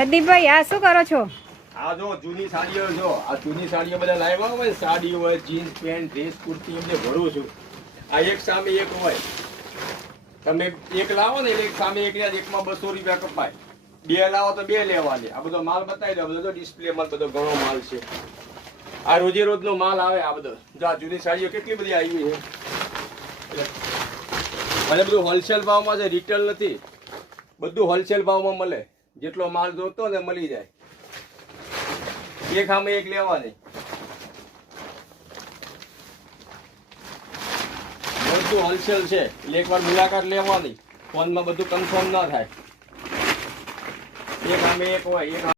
રદીપભાઈ આ શું કરો છો? આ જો જૂની સાડીઓ જો આ જૂની સાડીઓ બધા લાવ્યા હોય સાડી હોય જીન્સ પેન્ટ ડ્રેસ કુર્તી એમને ભરું છું. આ એક સામે એક હોય તમે એક લાવો ને એટલે એક સામે એક એકમાં 200 રૂપિયા કપાય. બે લાવો તો બે લેવાની. આ બધો માલ બતાવી દો. બધો ડિસ્પ્લે માં બધો ઘણો માલ છે. આ રોજે રોજનો માલ આવે. આ બધો જો આ જૂની સાડીઓ કેટલી બધી આવી છે. મને બધું હોલસેલ ભાવમાં છે, રિટેલ નથી. બધું હોલસેલ ભાવમાં મળે. જેટલો માલ જોતો ને મળી જાય. એક સામે એક લેવાની. બધું હોલસેલ છે એટલે એકવાર મુલાકાત લેવાની. ફોનમાં બધું કન્ફર્મ ના થાય. એક સામે એક હોય એક